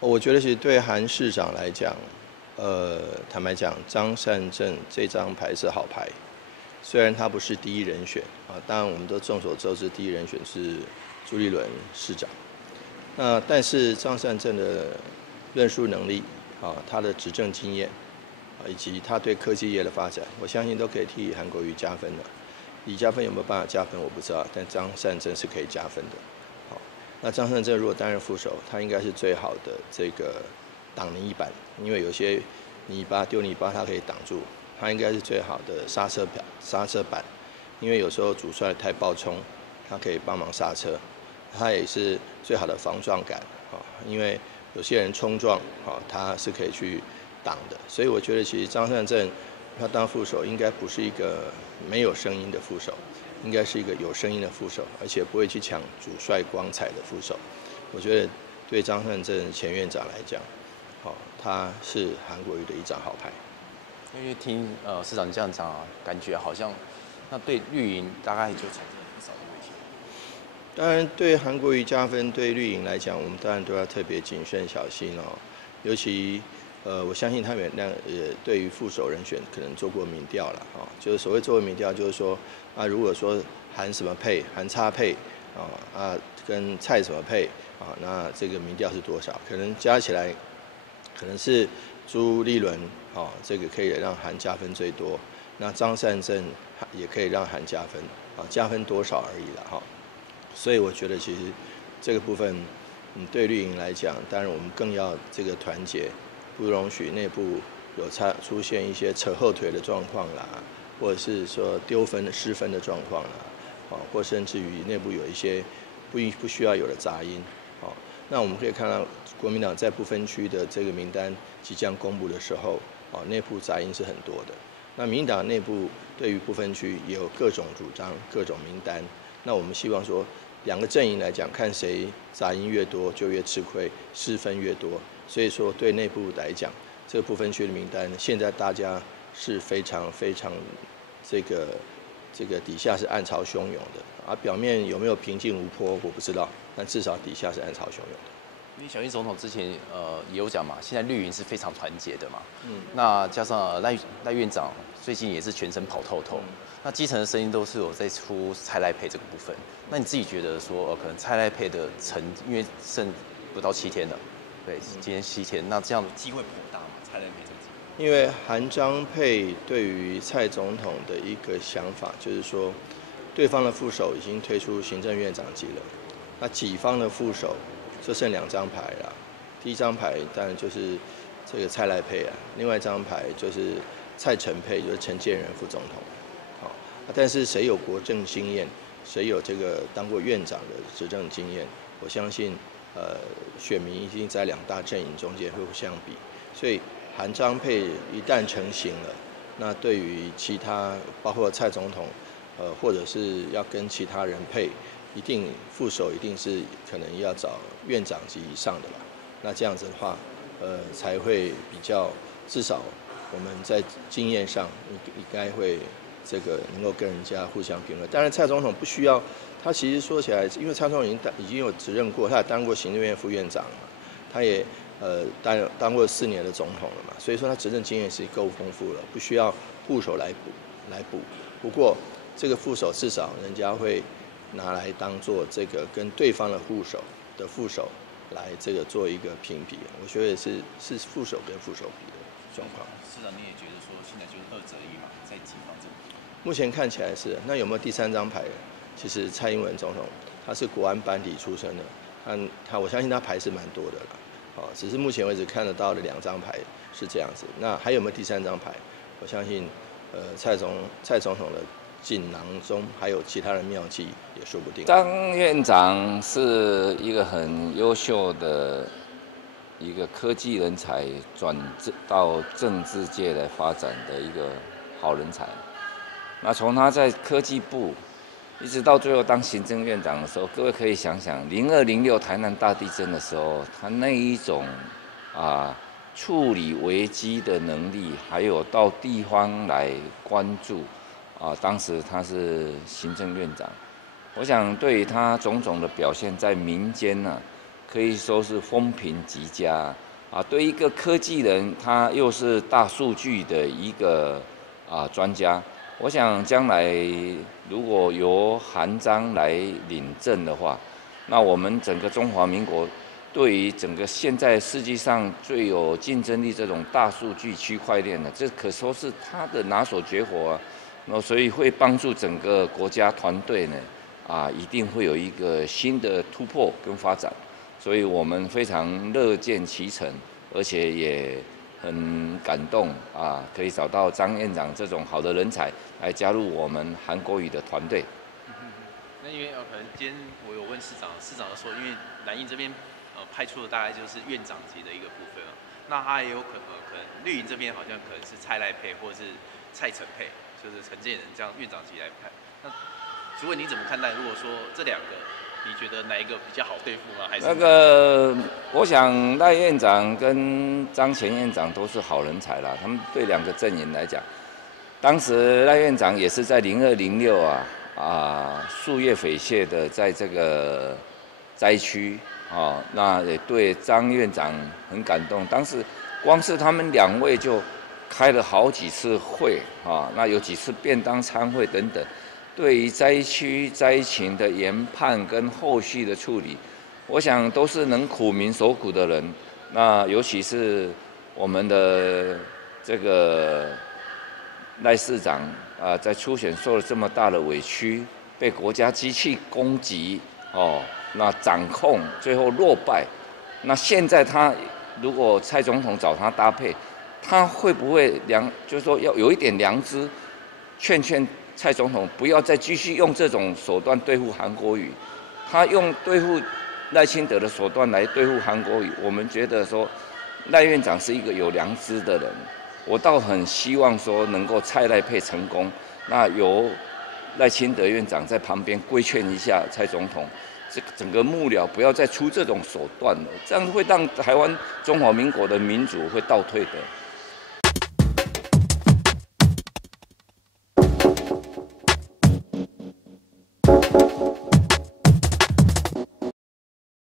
我觉得其实对韩市长来讲，坦白讲，张善政这张牌是好牌，虽然他不是第一人选啊，当然我们都众所周知，第一人选是朱立伦市长。那但是张善政的论述能力啊，他的执政经验啊，以及他对科技业的发展，我相信都可以替韩国瑜加分的。李嘉芬有没有办法加分，我不知道，但张善政是可以加分的。好，那张善政如果担任副手，他应该是最好的这个挡泥板，因为有些泥巴丢泥巴，他可以挡住，他应该是最好的刹车板，因为有时候主帅太暴冲，他可以帮忙刹车，他也是最好的防撞杆啊，因为有些人冲撞啊，他是可以去挡的，所以我觉得其实张善政他当副手应该不是一个没有声音的副手，应该是一个有声音的副手，而且不会去抢主帅光彩的副手。我觉得对张善政前院长来讲，好，他是韩国瑜的一张好牌。因为听市长这样讲啊，感觉好像那对绿营大概就产生了不少的威胁。当然，对韩国瑜加分，对绿营来讲，我们当然都要特别谨慎小心哦。尤其我相信他们也对于副手人选可能做过民调了啊，就是所谓做过民调，就是说啊，如果说韩什么配，韩差配跟蔡什么配啊，那这个民调是多少？可能加起来，可能是朱立伦这个可以让韩加分最多，那张善政也可以让韩加分啊，加分多少而已了哈。所以我觉得其实这个部分，对绿营来讲，当然我们更要这个团结。不容许内部有出现一些扯后腿的状况啦，或者是说丢分失分的状况啦，或甚至于内部有一些不需要有的杂音，那我们可以看到国民党在不分区的这个名单即将公布的时候，内部杂音是很多的。那民进党内部对于不分区也有各种主张、各种名单，那我们希望说两个阵营来讲，看谁杂音越多就越吃亏，失分越多。所以说，对内部来讲，这个不分区的名单，现在大家是非常这个底下是暗潮汹涌的，而表面有没有平静无波，我不知道，但至少底下是暗潮汹涌的。因为小英总统之前也有讲嘛，现在绿营是非常团结的嘛，那加上赖院长最近也是全身跑透透，那基层的声音都是有在出蔡赖配这个部分，那你自己觉得说可能蔡赖配的因为剩不到7天了。对，今天7天，那这样机会颇大嘛？蔡赖配这个机会。因为韩张配对于蔡总统的一个想法，就是说，对方的副手已经推出行政院长级了，那己方的副手就剩2张牌了。第一张牌当然就是这个蔡赖配啊，另外一张牌就是蔡陈配，就是陈建仁副总统。好，但是谁有国政经验，谁有这个当过院长的执政经验，我相信。选民已经在2大阵营中间会互相比，所以韩张配一旦成型了，那对于其他包括蔡总统，或者是要跟其他人配，一定副手一定是可能要找院长级以上的吧。那这样子的话，才会比较至少我们在经验上应该会这个能够跟人家互相评论。当然，蔡总统不需要。他其实说起来，因为蔡总统已经有执任过，他也当过行政院副院长嘛，他也当过4年的总统了嘛，所以说他执政经验是够丰富了，不需要副手来补。不过这个副手至少人家会拿来当做这个跟对方的副手来这个做一个评比，我觉得是副手跟副手比的状况。市长，你也觉得说现在就是2择1嘛，在己方这边？目前看起来是，那有没有第3张牌？其实蔡英文总统他是国安班底出身的，我相信他牌是蛮多的啦，只是目前为止看得到的2张牌是这样子。那还有没有第3张牌？我相信，蔡总统的锦囊中还有其他的妙计也说不定。张院长是一个很优秀的一个科技人才，转到政治界来发展的一个好人才。那从他在科技部。一直到最后当行政院长的时候，各位可以想想，02、06台南大地震的时候，他那一种处理危机的能力，还有到地方来关注当时他是行政院长，我想对于他种种的表现，在民间呢，可以说是风评极佳啊。对一个科技人，他又是大数据的一个专家，我想将来如果由韩章来领政的话，那我们整个中华民国对于整个现在世界上最有竞争力这种大数据区块链的，这可说是他的拿手绝活啊。那所以会帮助整个国家团队呢，一定会有一个新的突破跟发展。所以我们非常乐见其成，而且也很感动可以找到张院长这种好的人才来加入我们韩国瑜的团队。那因为可能今天我有问市长说，因为蓝营这边派出的大概就是院长级的一个部分那他也有可能绿营这边好像可能是蔡赖配或者是蔡陈配，就是陈建仁这样院长级来派。那请问你怎么看待？如果说这两个，你觉得哪一个比较好对付吗？还是那个，我想赖院长跟张前院长都是好人才啦。他们对两个阵营来讲，当时赖院长也是在02、06树叶匪懈的在这个灾区那也对张院长很感动。当时光是他们两位就开了好几次会那有几次便当餐会等等。对于灾区灾情的研判跟后续的处理，我想都是能苦民所苦的人。那尤其是我们的这个赖市长在初选受了这么大的委屈，被国家机器攻击那掌控最后落败。那现在他如果蔡总统找他搭配，他会不会就是说要有一点良知，劝蔡总统不要再继续用这种手段对付韩国瑜，他用对付赖清德的手段来对付韩国瑜，我们觉得说赖院长是一个有良知的人，我倒很希望说能够蔡赖配成功，那由赖清德院长在旁边规劝一下蔡总统，这个整个幕僚不要再出这种手段了，这样会让台湾中华民国的民主会倒退的。